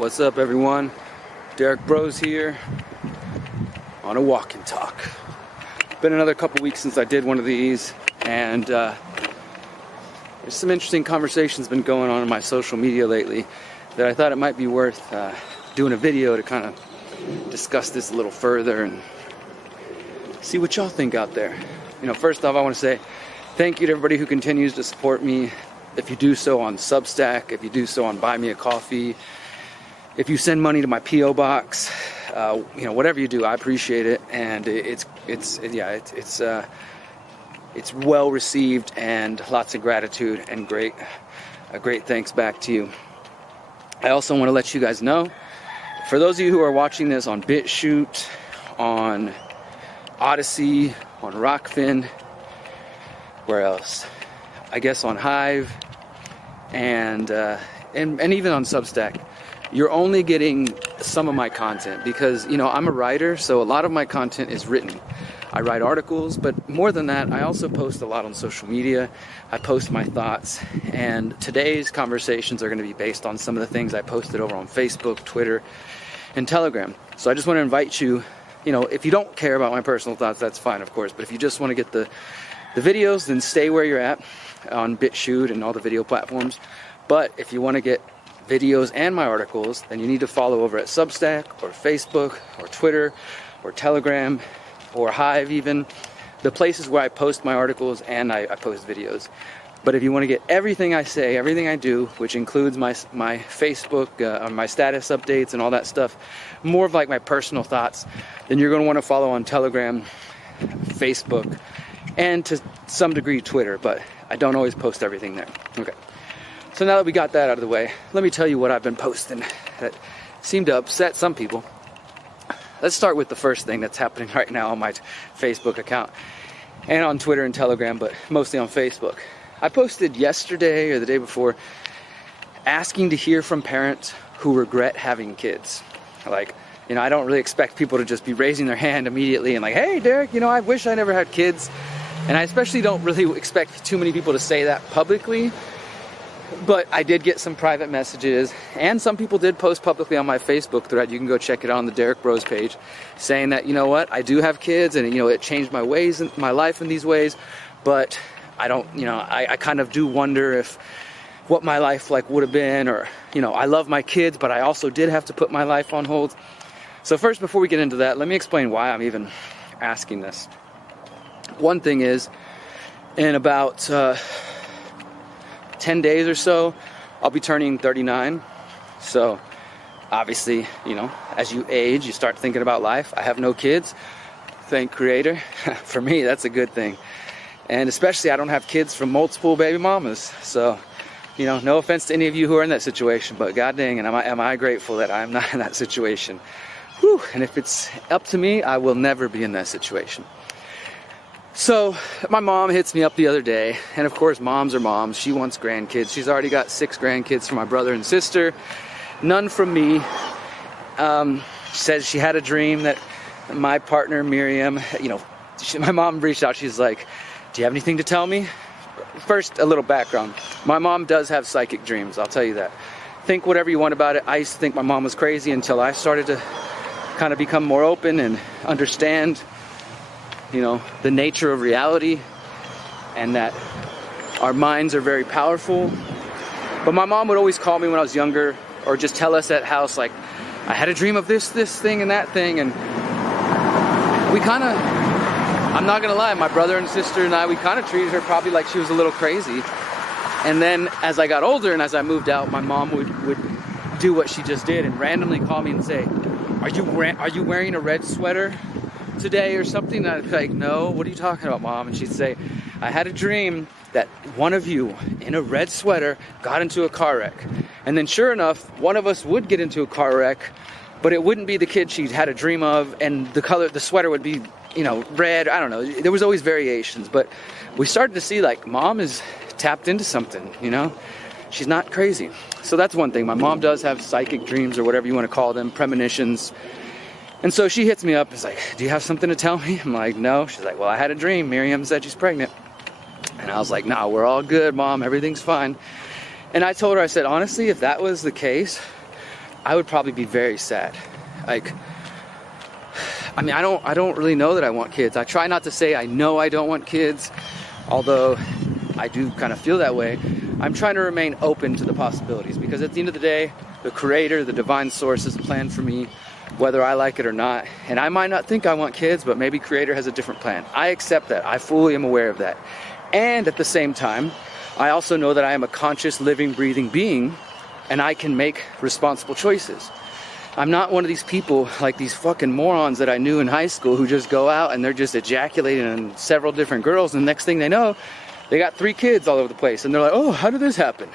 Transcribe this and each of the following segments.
What's up, everyone? Derrick Broze here on a walk and talk. Been another couple weeks since I did one of these, and there's some interesting conversations been going on in my social media lately that I thought it might be worth doing a video to kind of discuss this a little further and see what y'all think out there. You know, first off, I want to say thank you to everybody who continues to support me. If you do so on Substack, if you do so on Buy Me a Coffee, if you send money to my P.O. box, you know, whatever you do, I appreciate it, and it's well received, and lots of gratitude and great thanks back to you. I also want to let you guys know, for those of you who are watching this on BitChute, on Odyssey, on Rockfin, where else? I guess on Hive, and even on Substack, you're only getting some of my content because, you know, I'm a writer, so a lot of my content is written. I write articles, but more than that, I also post a lot on social media. I post my thoughts, and today's conversations are going to be based on some of the things I posted over on Facebook, Twitter, and Telegram. So I just want to invite you, you know, if you don't care about my personal thoughts, that's fine, of course, but if you just want to get the videos, then stay where you're at on BitChute and all the video platforms. But if you want to get videos and my articles, then you need to follow over at Substack or Facebook or Twitter or Telegram or Hive, even the places where I post my articles and I post videos. But if you want to get everything I say, everything I do, which includes my Facebook, my status updates and all that stuff, more of like my personal thoughts, then you're going to want to follow on Telegram, Facebook, and to some degree Twitter, but I don't always post everything there. Okay. So now that we got that out of the way, let me tell you what I've been posting that seemed to upset some people. Let's start with the first thing that's happening right now on my Facebook account and on Twitter and Telegram, but mostly on Facebook. I posted yesterday or the day before asking to hear from parents who regret having kids. Like, you know, I don't really expect people to just be raising their hand immediately and like, hey, Derrick, you know, I wish I never had kids. And I especially don't really expect too many people to say that publicly. But I did get some private messages, and some people did post publicly on my Facebook thread. You can go check it out on the Derrick Broze page, saying that, you know what, I do have kids, and, you know, it changed my ways, my life in these ways, but I don't, you know, I kind of do wonder if what my life like would have been, or, you know, I love my kids, but I also did have to put my life on hold. So first, before we get into that, let me explain why I'm even asking this. One thing is, in about 10 days or so, I'll be turning 39. So obviously, you know, as you age, you start thinking about life. I have no kids, thank Creator. For me, that's a good thing. And especially I don't have kids from multiple baby mamas. So, you know, no offense to any of you who are in that situation, but god dang, and am I grateful that I'm not in that situation. Whew. And if it's up to me, I will never be in that situation. So my mom hits me up the other day, and of course moms are moms. She wants grandkids. She's already got 6 grandkids from my brother and sister, none from me. Says she had a dream that my partner Miriam, you know, my mom reached out. She's like, do you have anything to tell me? First, a little background. My mom does have psychic dreams, I'll tell you that. Think whatever you want about it. I used to think my mom was crazy until I started to kind of become more open and understand, you know, the nature of reality, and that our minds are very powerful. But my mom would always call me when I was younger, or just tell us at house, like, I had a dream of this thing and that thing, and we kind of, I'm not gonna lie, my brother and sister and I, we kind of treated her probably like she was a little crazy. And then as I got older and as I moved out, my mom would do what she just did and randomly call me and say, are you wearing a red sweater today or something? And I'd be like, no, what are you talking about, Mom? And she'd say, I had a dream that one of you in a red sweater got into a car wreck. And then sure enough, one of us would get into a car wreck, but it wouldn't be the kid she'd had a dream of, and the sweater would be, you know, red. I don't know. There was always variations, but we started to see, like, Mom is tapped into something, you know? She's not crazy. So that's one thing. My mom does have psychic dreams, or whatever you want to call them, premonitions. And so she hits me up, is like, do you have something to tell me? I'm like, no. She's like, well, I had a dream. Miriam said she's pregnant. And I was like, nah, we're all good, Mom. Everything's fine. And I told her, I said, honestly, if that was the case, I would probably be very sad. Like, I mean, I don't really know that I want kids. I try not to say I know I don't want kids, although I do kind of feel that way. I'm trying to remain open to the possibilities, because at the end of the day, the Creator, the divine source, has a plan for me, whether I like it or not. And I might not think I want kids, but maybe Creator has a different plan. I accept that. I fully am aware of that. And at the same time, I also know that I am a conscious, living, breathing being, and I can make responsible choices. I'm not one of these people like these fucking morons that I knew in high school who just go out and they're just ejaculating on several different girls, and the next thing they know, they got 3 kids all over the place, and they're like, oh, how did this happen?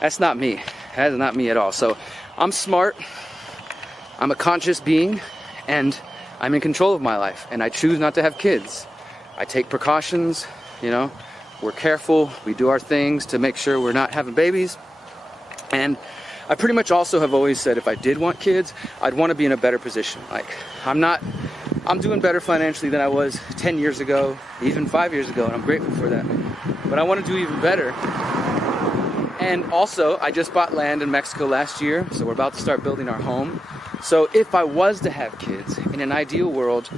That's not me. That is not me at all. So I'm smart, I'm a conscious being, and I'm in control of my life, and I choose not to have kids. I take precautions, you know, we're careful, we do our things to make sure we're not having babies. And I pretty much also have always said if I did want kids, I'd want to be in a better position. Like, I'm doing better financially than I was 10 years ago, even 5 years ago, and I'm grateful for that. But I want to do even better. And also, I just bought land in Mexico last year, so we're about to start building our home. So if I was to have kids, in an ideal world,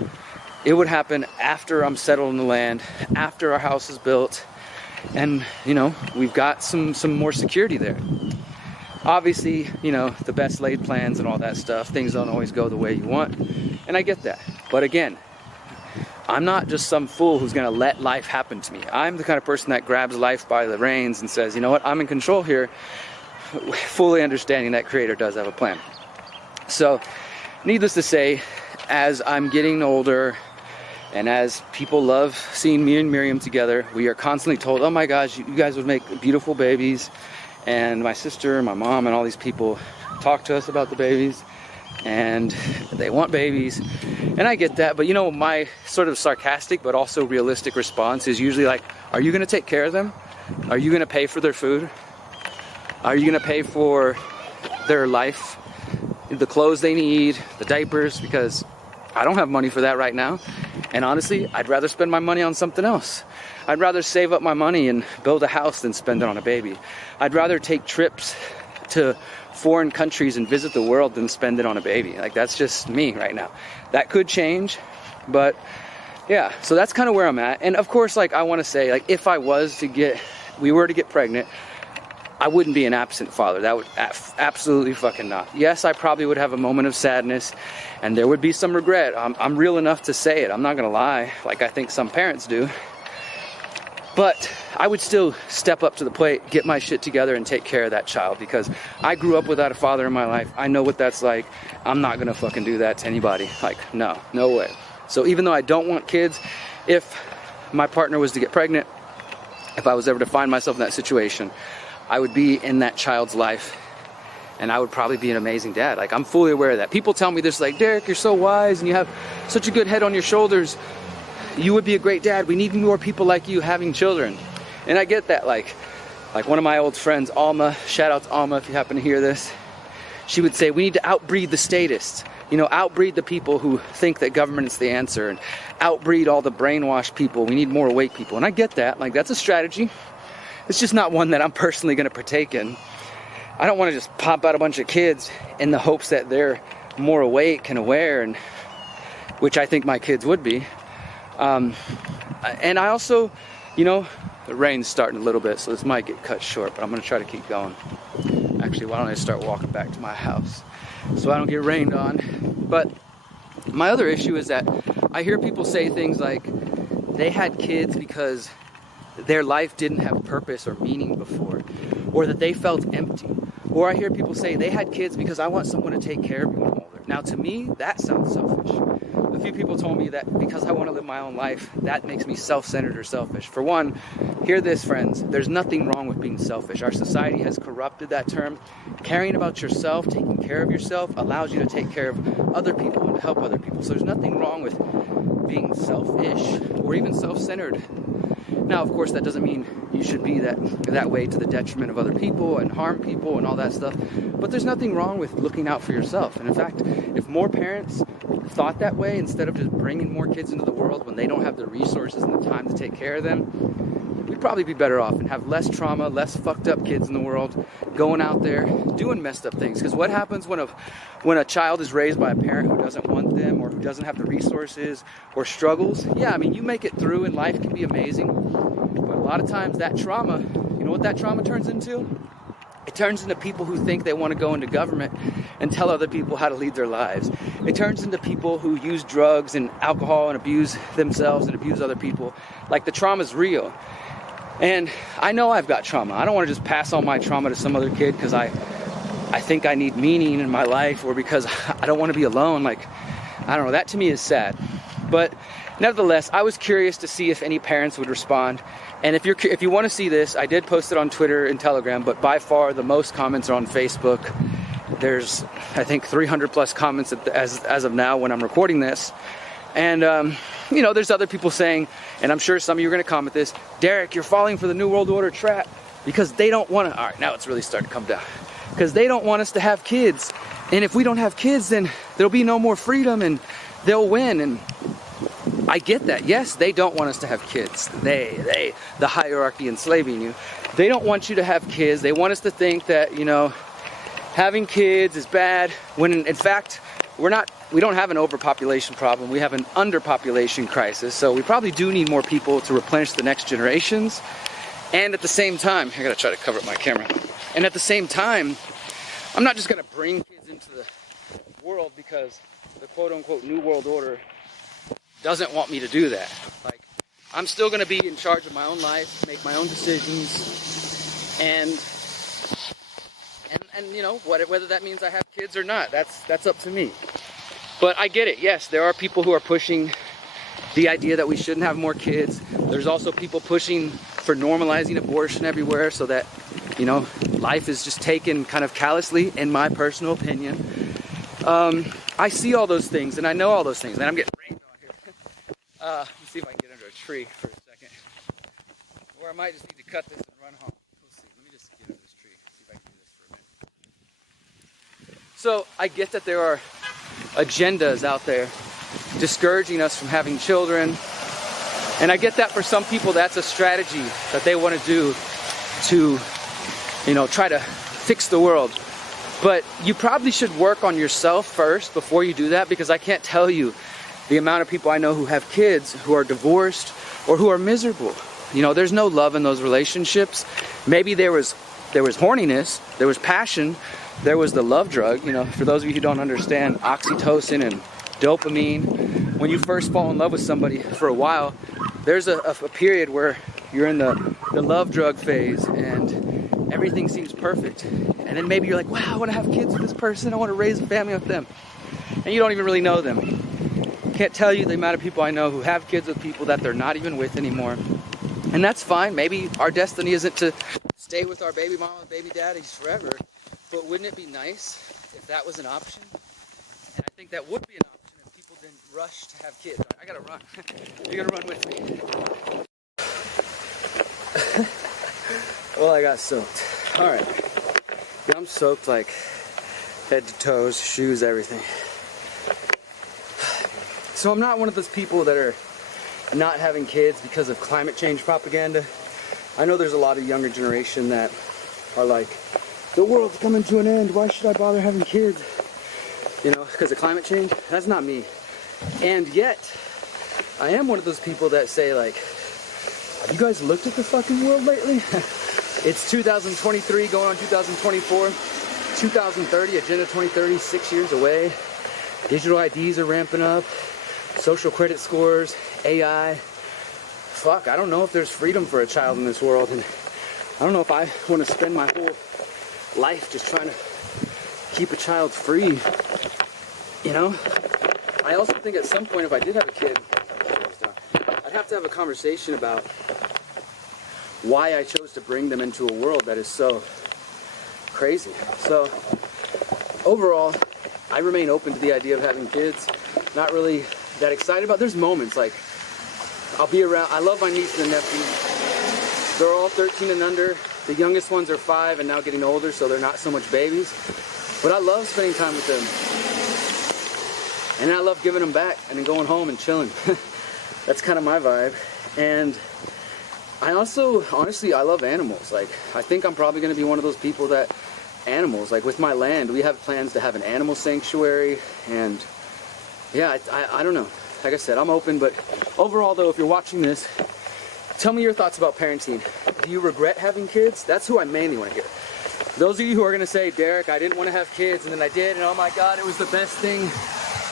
it would happen after I'm settled in the land, after our house is built, and, you know, we've got some more security there. Obviously, you know, the best laid plans and all that stuff, things don't always go the way you want, and I get that. But again, I'm not just some fool who's going to let life happen to me. I'm the kind of person that grabs life by the reins and says, you know what, I'm in control here, fully understanding that Creator does have a plan. So, needless to say, as I'm getting older, and as people love seeing me and Miriam together, we are constantly told, oh my gosh, you guys would make beautiful babies. And my sister, my mom, and all these people talk to us about the babies, and they want babies, and I get that. But you know, my sort of sarcastic but also realistic response is usually like, are you going to take care of them? Are you going to pay for their food? Are you going to pay for their life, the clothes they need, the diapers? Because I don't have money for that right now, and honestly, I'd rather spend my money on something else. I'd rather save up my money and build a house than spend it on a baby. I'd rather take trips to foreign countries and visit the world than spend it on a baby. Like, that's just me right now. That could change, but yeah, so that's kind of where I'm at. And of course, like, I want to say, like, if we were to get pregnant, I wouldn't be an absent father. That would absolutely fucking not. Yes, I probably would have a moment of sadness, and there would be some regret. I'm real enough to say it. I'm not gonna lie, like I think some parents do. But I would still step up to the plate, get my shit together, and take care of that child, because I grew up without a father in my life. I know what that's like. I'm not gonna fucking do that to anybody. Like, no way. So even though I don't want kids, if my partner was to get pregnant, if I was ever to find myself in that situation, I would be in that child's life, and I would probably be an amazing dad. Like, I'm fully aware of that. People tell me this, like, Derrick, you're so wise and you have such a good head on your shoulders. You would be a great dad. We need more people like you having children. And I get that. Like one of my old friends, Alma, shout out to Alma if you happen to hear this, she would say, we need to outbreed the statists. You know, outbreed the people who think that government is the answer, and outbreed all the brainwashed people. We need more awake people. And I get that. Like, that's a strategy. It's just not one that I'm personally going to partake in. I don't want to just pop out a bunch of kids in the hopes that they're more awake and aware, and which I think my kids would be. And I also, you know, the rain's starting a little bit, so this might get cut short, but I'm going to try to keep going. Actually, why don't I start walking back to my house so I don't get rained on. But my other issue is that I hear people say things like they had kids because their life didn't have purpose or meaning before, or that they felt empty. Or I hear people say they had kids because I want someone to take care of me when I'm older. Now, to me, that sounds selfish. A few people told me that because I want to live my own life, that makes me self-centered or selfish. For one, hear this, friends, there's nothing wrong with being selfish. Our society has corrupted that term. Caring about yourself, taking care of yourself, allows you to take care of other people and to help other people. So there's nothing wrong with being selfish or even self-centered. Now, of course, that doesn't mean you should be that way to the detriment of other people and harm people and all that stuff. But there's nothing wrong with looking out for yourself. And in fact, if more parents thought that way, instead of just bringing more kids into the world when they don't have the resources and the time to take care of them, we'd probably be better off and have less trauma, less fucked up kids in the world going out there doing messed up things. Because what happens when a child is raised by a parent who doesn't want them or who doesn't have the resources or struggles? Yeah, I mean, you make it through and life can be amazing. But a lot of times that trauma, you know what that trauma turns into? It turns into people who think they want to go into government and tell other people how to lead their lives. It turns into people who use drugs and alcohol and abuse themselves and abuse other people. Like, the trauma's real. And I know I've got trauma. I don't want to just pass on my trauma to some other kid because I think I need meaning in my life, or because I don't want to be alone. Like, I don't know. That to me is sad. But nevertheless, I was curious to see if any parents would respond. And if you want to see this, I did post it on Twitter and Telegram, but by far the most comments are on Facebook. There's, I think, 300 plus comments as of now when I'm recording this. And, you know, there's other people saying, and I'm sure some of you are going to comment this, Derrick, you're falling for the New World Order trap because they don't want to. All right, now it's really starting to come down. Because they don't want us to have kids. And if we don't have kids, then there'll be no more freedom and they'll win. And I get that. Yes, they don't want us to have kids. The hierarchy enslaving you. They don't want you to have kids. They want us to think that, you know, having kids is bad, when in fact, we don't have an overpopulation problem. We have an underpopulation crisis. So we probably do need more people to replenish the next generations. And at the same time, I gotta try to cover up my camera. And at the same time, I'm not just gonna bring kids into the world because the quote unquote New World Order doesn't want me to do that. Like, I'm still gonna be in charge of my own life, make my own decisions, and you know, whether that means I have kids or not, that's up to me. But I get it. Yes, there are people who are pushing the idea that we shouldn't have more kids. There's also people pushing for normalizing abortion everywhere so that, you know, life is just taken kind of callously, in my personal opinion. I see all those things and I know all those things, and I'm getting rained on here. Let's see if I can get under a tree for a second. Or I might just need to cut this and run home. We'll see. Let me just get under this tree, see if I can do this for a minute. So I get that there are agendas out there discouraging us from having children. And I get that for some people that's a strategy that they want to do to, you know, try to fix the world. But you probably should work on yourself first before you do that, because I can't tell you the amount of people I know who have kids who are divorced or who are miserable. You know, there's no love in those relationships. Maybe there was horniness, there was passion, there was the love drug. You know, for those of you who don't understand, oxytocin and dopamine. When you first fall in love with somebody for a while, there's a period where you're in the love drug phase and everything seems perfect. And then maybe you're like, wow, I want to have kids with this person. I want to raise a family with them. And you don't even really know them. Can't tell you the amount of people I know who have kids with people that they're not even with anymore. And that's fine. Maybe our destiny isn't to stay with our baby mama and baby daddies forever. But wouldn't it be nice if that was an option? And I think that would be an option if people didn't rush to have kids. I gotta run. You're gonna run with me. Well, I got soaked. All right. I'm soaked like head to toes, shoes, everything. So I'm not one of those people that are not having kids because of climate change propaganda. I know there's a lot of younger generation that are like, the world's coming to an end, why should I bother having kids? You know, because of climate change. That's not me. And yet, I am one of those people that say, like, have you guys looked at the fucking world lately? It's 2023 going on 2024. 2030, Agenda 2030, 6 years away. Digital IDs are ramping up. Social credit scores, AI. Fuck, I don't know if there's freedom for a child in this world. And I don't know if I want to spend my whole life just trying to keep a child free. You know? I also think at some point, if I did have a kid, I'd have to have a conversation about why I chose to bring them into a world that is so crazy. So overall, I remain open to the idea of having kids. Not really that excited about. There's moments like I'll be around. I love my nieces and nephews. They're all 13 and under. The youngest ones are 5 and now getting older, so they're not so much babies. But I love spending time with them. And I love giving them back and then going home and chilling. That's kind of my vibe. And honestly, I love animals. Like, I think I'm probably going to be one of those people that animals, like with my land, we have plans to have an animal sanctuary, and yeah, I don't know. Like I said, I'm open, but overall though, if you're watching this, tell me your thoughts about parenting. Do you regret having kids? That's who I mainly want to hear. Those of you who are going to say, Derrick, I didn't want to have kids, and then I did, and oh my God, it was the best thing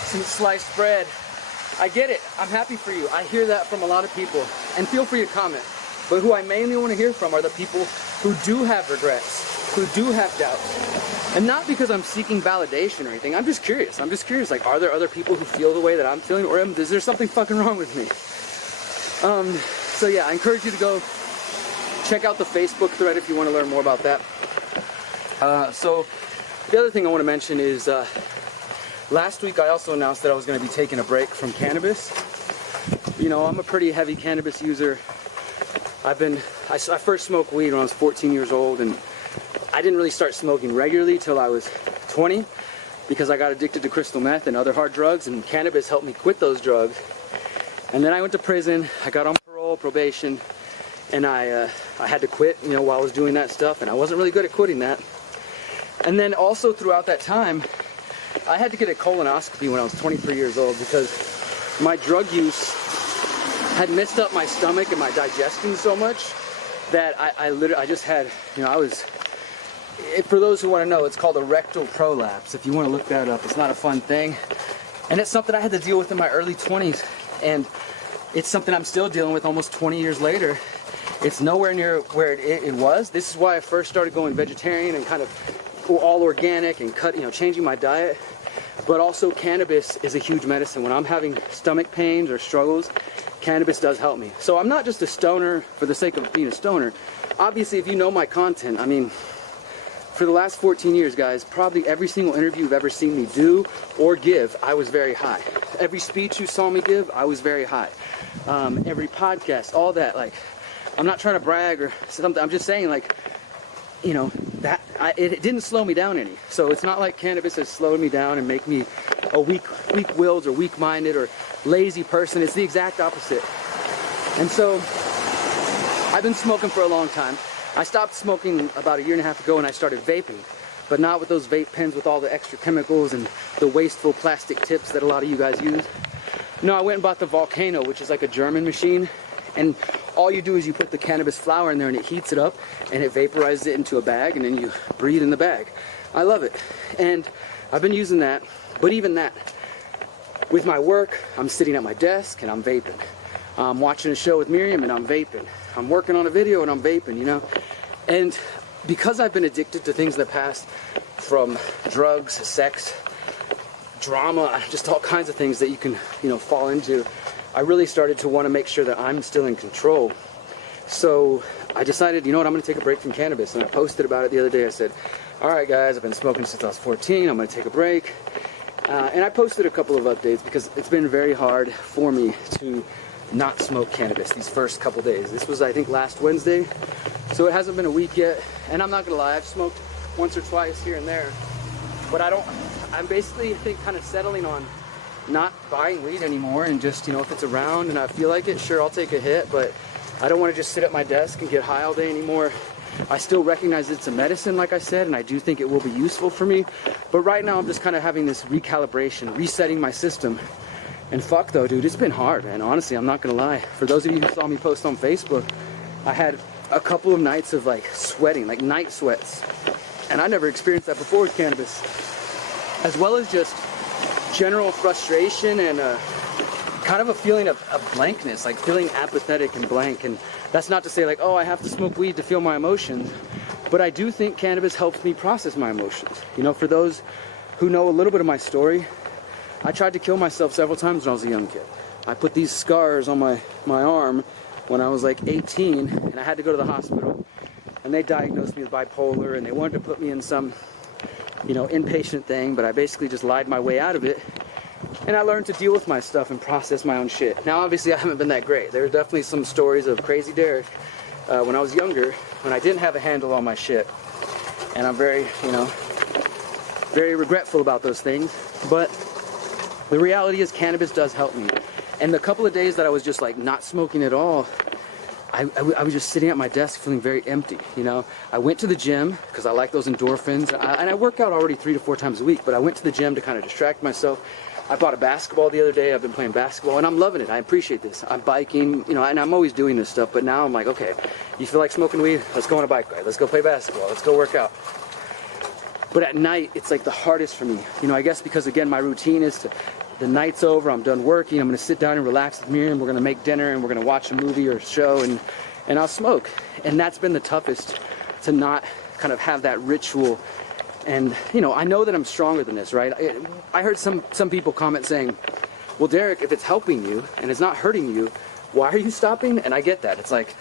since sliced bread. I get it. I'm happy for you. I hear that from a lot of people, and feel free to comment. But who I mainly want to hear from are the people who do have regrets, who do have doubts. And not because I'm seeking validation or anything. I'm just curious. Like, are there other people who feel the way that I'm feeling, or is there something fucking wrong with me? So yeah, I encourage you to go check out the Facebook thread if you want to learn more about that. So the other thing I want to mention is last week I also announced that I was going to be taking a break from cannabis. You know, I'm a pretty heavy cannabis user. I first smoked weed when I was 14 years old, and I didn't really start smoking regularly till I was 20 because I got addicted to crystal meth and other hard drugs, and cannabis helped me quit those drugs. And then I went to prison. I got on parole, probation, and I had to quit, you know, while I was doing that stuff, and I wasn't really good at quitting that. And then also throughout that time, I had to get a colonoscopy when I was 23 years old because my drug use had messed up my stomach and my digestion so much that I just had, you know, for those who want to know, it's called a rectal prolapse. If you want to look that up, it's not a fun thing. And it's something I had to deal with in my early 20s. And it's something I'm still dealing with almost 20 years later. It's nowhere near where it was. This is why I first started going vegetarian and kind of all organic and changing my diet. But also cannabis is a huge medicine. When I'm having stomach pains or struggles, cannabis does help me. So I'm not just a stoner for the sake of being a stoner. Obviously, if you know my content, I mean, for the last 14 years, guys, probably every single interview you've ever seen me do or give, I was very high. Every speech you saw me give, I was very high. Every podcast, all that, like, I'm not trying to brag or something. I'm just saying, like, you know, that it didn't slow me down any. So it's not like cannabis has slowed me down and make me a weak-willed or weak-minded or lazy person. It's the exact opposite. And so I've been smoking for a long time. I stopped smoking about 1.5 years ago and I started vaping, but not with those vape pens with all the extra chemicals and the wasteful plastic tips that a lot of you guys use. No, I went and bought the Volcano, which is like a German machine, and all you do is you put the cannabis flower in there and it heats it up and it vaporizes it into a bag, and then you breathe in the bag. I love it, and I've been using that. But even that, with my work, I'm sitting at my desk and I'm vaping. I'm watching a show with Miriam and I'm vaping. I'm working on a video and I'm vaping, you know. And because I've been addicted to things in the past, from drugs, sex, drama, just all kinds of things that you can, you know, fall into, I really started to want to make sure that I'm still in control. So I decided, you know what, I'm going to take a break from cannabis. And I posted about it the other day. I said, all right, guys, I've been smoking since I was 14. I'm going to take a break. And I posted a couple of updates because it's been very hard for me to not smoke cannabis these first couple days. This was, I think, last Wednesday. So it hasn't been a week yet. And I'm not going to lie, I've smoked once or twice here and there. But I'm basically, I think, kind of settling on not buying weed anymore, and just, you know, if it's around and I feel like it, sure, I'll take a hit, but I don't want to just sit at my desk and get high all day anymore. I still recognize it's a medicine, like I said, and I do think it will be useful for me, but right now I'm just kind of having this recalibration, resetting my system. And fuck though, dude, it's been hard, man. Honestly, I'm not gonna lie. For those of you who saw me post on Facebook, I had a couple of nights of like sweating, like night sweats, and I never experienced that before with cannabis, as well as just general frustration and kind of a feeling of blankness, like feeling apathetic and blank. And that's not to say like, oh, I have to smoke weed to feel my emotions, but I do think cannabis helps me process my emotions. You know, for those who know a little bit of my story, I tried to kill myself several times when I was a young kid. I put these scars on my arm when I was like 18, and I had to go to the hospital, and they diagnosed me with bipolar, and they wanted to put me in some, you know, inpatient thing, but I basically just lied my way out of it, and I learned to deal with my stuff and process my own shit. Now, obviously, I haven't been that great. There are definitely some stories of crazy Derrick when I was younger, when I didn't have a handle on my shit, and I'm very, you know, very regretful about those things, but the reality is cannabis does help me. And the couple of days that I was just like not smoking at all, I was just sitting at my desk feeling very empty, you know. I went to the gym because I like those endorphins, and I work out already 3 to 4 times a week, but I went to the gym to kind of distract myself. I bought a basketball the other day. I've been playing basketball, and I'm loving it. I appreciate this. I'm biking, you know, and I'm always doing this stuff, but now I'm like, okay, you feel like smoking weed? Let's go on a bike ride. Let's go play basketball. Let's go work out. But at night, it's like the hardest for me. You know, I guess because, again, my routine is to, the night's over, I'm done working, I'm going to sit down and relax with Miriam, we're going to make dinner, and we're going to watch a movie or a show, and I'll smoke. And that's been the toughest, to not kind of have that ritual. And, you know, I know that I'm stronger than this, right? I heard some people comment saying, well, Derrick, if it's helping you and it's not hurting you, why are you stopping? And I get that. It's like,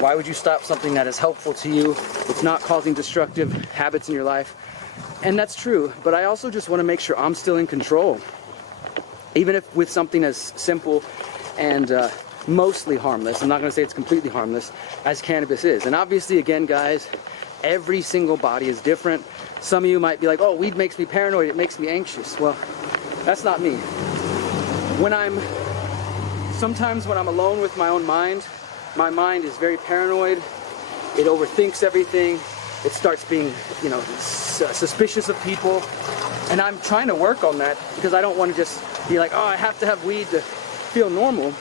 why would you stop something that is helpful to you? It's not causing destructive habits in your life. And that's true, but I also just want to make sure I'm still in control. Even if with something as simple and mostly harmless, I'm not going to say it's completely harmless, as cannabis is. And obviously, again, guys, every single body is different. Some of you might be like, oh, weed makes me paranoid, it makes me anxious. Well, that's not me. Sometimes when I'm alone with my own mind, my mind is very paranoid. It overthinks everything. It starts being, you know, suspicious of people. And I'm trying to work on that because I don't want to just be like, oh, I have to have weed to feel normal.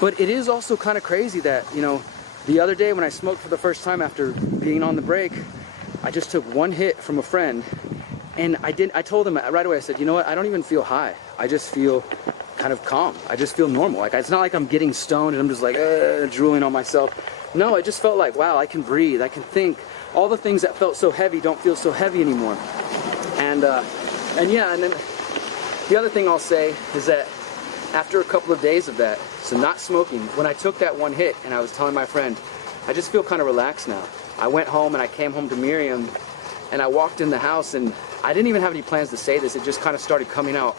But it is also kind of crazy that, you know, the other day when I smoked for the first time after being on the break, I just took one hit from a friend, and I told him right away, I said, you know what, I don't even feel high. I just feel kind of calm. I just feel normal. Like, it's not like I'm getting stoned and I'm just like, drooling on myself. No, I just felt like, wow, I can breathe, I can think. All the things that felt so heavy don't feel so heavy anymore. And yeah, and then the other thing I'll say is that after a couple of days of that, so not smoking, when I took that one hit and I was telling my friend, I just feel kind of relaxed now. I went home and I came home to Miriam and I walked in the house and I didn't even have any plans to say this. It just kind of started coming out.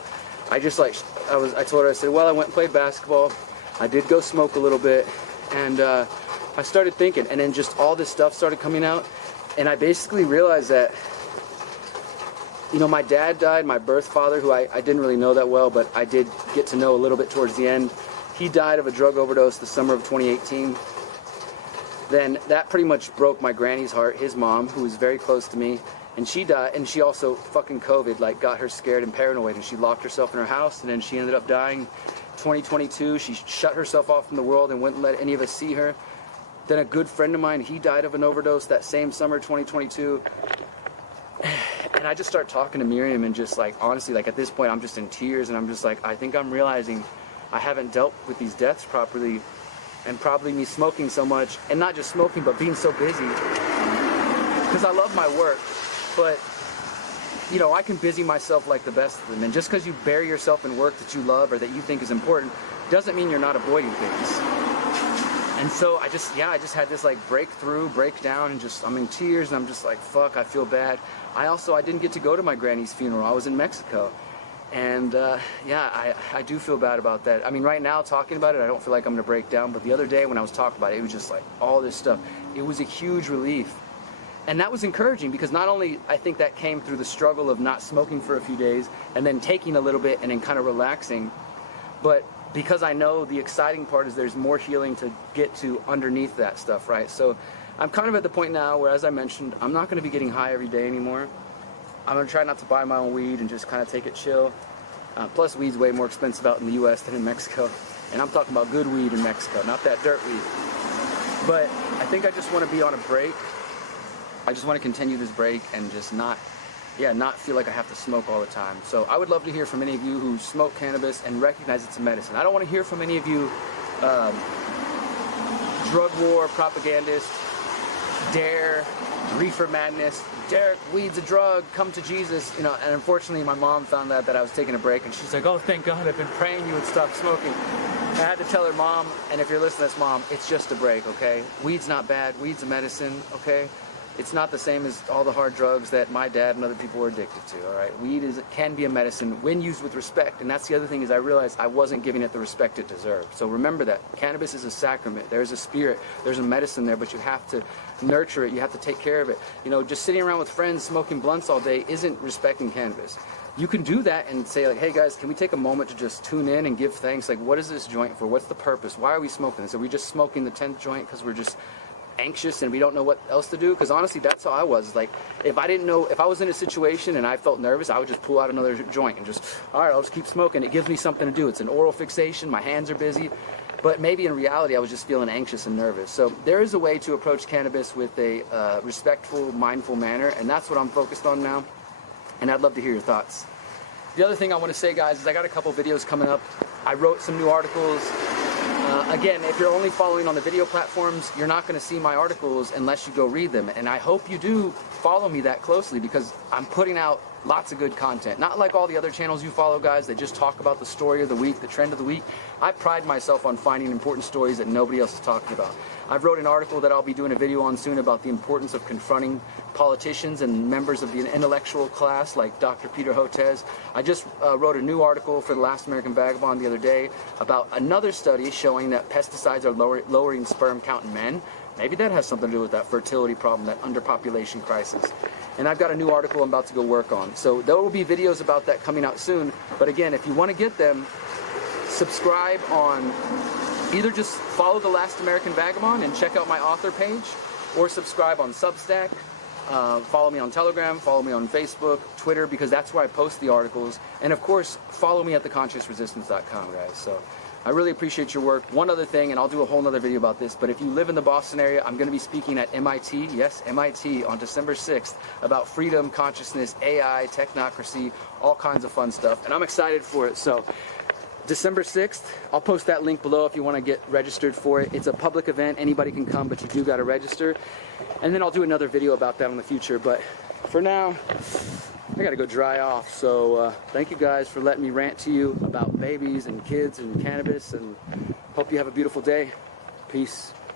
I just like, I told her, I said, well, I went and played basketball. I did go smoke a little bit. And I started thinking, and then just all this stuff started coming out. And I basically realized that, you know, my dad died, my birth father, who I didn't really know that well, but I did get to know a little bit towards the end. He died of a drug overdose the summer of 2018. Then that pretty much broke my granny's heart, his mom, who was very close to me. And she died, and she also fucking COVID, like, got her scared and paranoid, and she locked herself in her house, and then she ended up dying 2022. She shut herself off from the world and wouldn't let any of us see her. Then a good friend of mine, he died of an overdose that same summer, 2022. And I just start talking to Miriam and just like, honestly, like at this point, I'm just in tears and I'm just like, I think I'm realizing I haven't dealt with these deaths properly, and probably me smoking so much, and not just smoking, but being so busy. Because I love my work, but you know, I can busy myself like the best of them. And just because you bury yourself in work that you love or that you think is important, doesn't mean you're not avoiding things. And so I just had this like breakdown, and just, I'm in tears, and I'm just like, fuck, I feel bad. I didn't get to go to my granny's funeral. I was in Mexico. And yeah, I do feel bad about that. I mean, right now, talking about it, I don't feel like I'm going to break down. But the other day when I was talking about it, it was just like all this stuff. It was a huge relief. And that was encouraging, because not only I think that came through the struggle of not smoking for a few days and then taking a little bit and then kind of relaxing, but because I know the exciting part is there's more healing to get to underneath that stuff, right? So I'm kind of at the point now where, as I mentioned, I'm not going to be getting high every day anymore. I'm going to try not to buy my own weed and just kind of take it chill. Plus, weed's way more expensive out in the U.S. than in Mexico. And I'm talking about good weed in Mexico, not that dirt weed. But I think I just want to be on a break. I just want to continue this break and just not feel like I have to smoke all the time. So I would love to hear from any of you who smoke cannabis and recognize it's a medicine. I don't want to hear from any of you drug war propagandists, dare, reefer madness, Derrick, weed's a drug, come to Jesus, you know. And unfortunately my mom found that I was taking a break, and she's like, oh, thank God, I've been praying you would stop smoking. I had to tell her, Mom, and if you're listening to this, Mom, it's just a break, okay? Weed's not bad, weed's a medicine, okay? It's not the same as all the hard drugs that my dad and other people were addicted to, all right? Weed can be a medicine when used with respect, and that's the other thing, is I realized I wasn't giving it the respect it deserved. So remember that. Cannabis is a sacrament. There's a spirit. There's a medicine there, but you have to nurture it. You have to take care of it. You know, just sitting around with friends smoking blunts all day isn't respecting cannabis. you can do that and say like, hey guys, can we take a moment to just tune in and give thanks? Like, what is this joint for? What's the purpose? Why are we smoking this? Are we just smoking the 10th joint because we're just anxious and we don't know what else to do? Because honestly, that's how I was. Like, if I didn't know, if I was in a situation and I felt nervous, I would just pull out another joint and just, all right, I'll just keep smoking. It gives me something to do. It's an oral fixation. My hands are busy. But maybe in reality, I was just feeling anxious and nervous. So there is a way to approach cannabis with a respectful, mindful manner, and that's what I'm focused on now. And I'd love to hear your thoughts. The other thing I want to say, guys, is I got a couple videos coming up. I wrote some new articles. Again, if you're only following on the video platforms, you're not going to see my articles unless you go read them. And I hope you do follow me that closely, because I'm putting out lots of good content. Not like all the other channels you follow, guys, that just talk about the story of the week, the trend of the week. I pride myself on finding important stories that nobody else is talking about. I've wrote an article that I'll be doing a video on soon about the importance of confronting politicians and members of the intellectual class like Dr. Peter Hotez. I just wrote a new article for The Last American Vagabond the other day about another study showing that pesticides are lowering sperm count in men. Maybe that has something to do with that fertility problem, that underpopulation crisis. And I've got a new article I'm about to go work on. So there will be videos about that coming out soon. But again, if you want to get them, subscribe on, either just follow The Last American Vagabond and check out my author page, or subscribe on Substack. Follow me on Telegram, follow me on Facebook, Twitter, because that's where I post the articles. And of course, follow me at theconsciousresistance.com, guys. So I really appreciate your work. One other thing, and I'll do a whole nother video about this, but if you live in the Boston area, I'm going to be speaking at MIT, yes, MIT, on December 6th about freedom, consciousness, AI, technocracy, all kinds of fun stuff. And I'm excited for it. So December 6th, I'll post that link below if you want to get registered for it. It's a public event. Anybody can come, but you do got to register. And then I'll do another video about that in the future. But for now, I gotta go dry off. So thank you guys for letting me rant to you about babies and kids and cannabis, and hope you have a beautiful day. Peace.